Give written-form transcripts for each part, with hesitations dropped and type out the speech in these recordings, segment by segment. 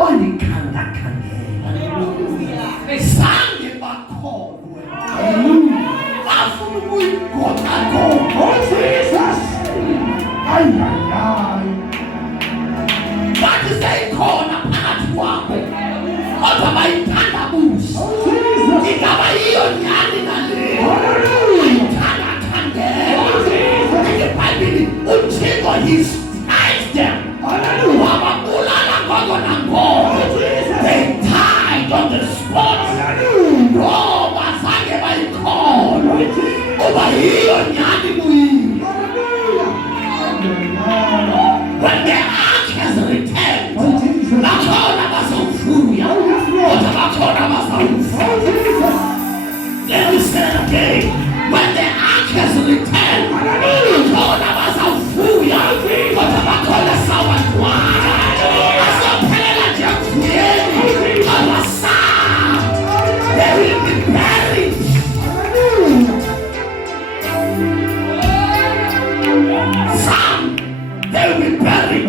balikhangakhangela zange bakholwe bafuna ukuyigoqagoqa Jesus ayayayi bathi seyikhona phakathi kwabo kodwa bayithandabuze ingaba yiyo nyani naleyo bayithangakhangela eBhayibhilini uThixo despised them wababulala ngoko nangoko they died on the spot ngoba zange bayikholwa uba yiyo nyani kuyini. When the ark has returned bakhona bazawuvuya kodwa bakhona bazawufa. Let me say it again. When the ark has returned bakhona bazawuvuya kodwa bakhona sawantwana asophelela nje kuvuyeni kodwa they will be buried. Some they will be buried.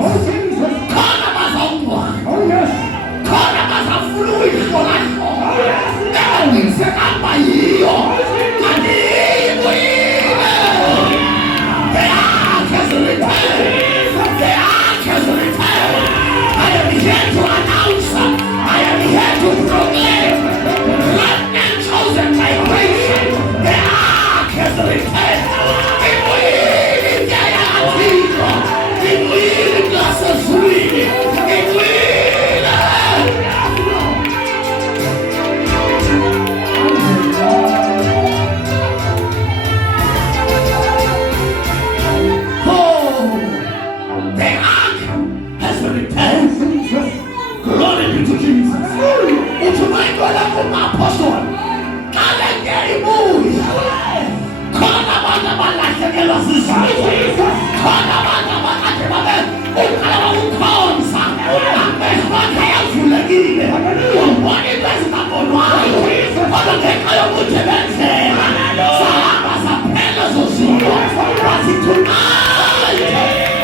Khona bazawumbona khona bazafuna ukuyihlola engasekamba yiyo kanti yiyibuyile. The ark has returned. The ark has returned. I am here to announce. I am here to proclaim. Loved and chosen by grace. The ark has returned. Ibuyile njaya kaThixo. Ibuyile ngasezulwini. Ibuyile. Glory be to Jesus. Utumaingola kumaposol kalengeibuya khona abantu abalahlekelwa zizitho khona abantu abakade babe ukala ukukhonza amehlo akhe avulekile ubona into ezingabonwayo kodwa ngenxa yokuthi bendlela sahamba saphela zozinto wathi tonight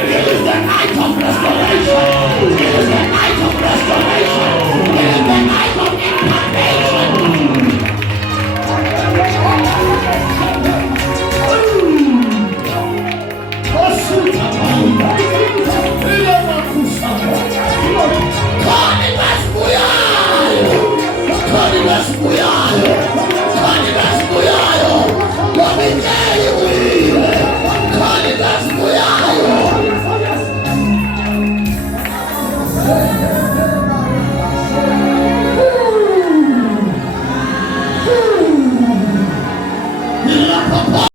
is the night of restoration.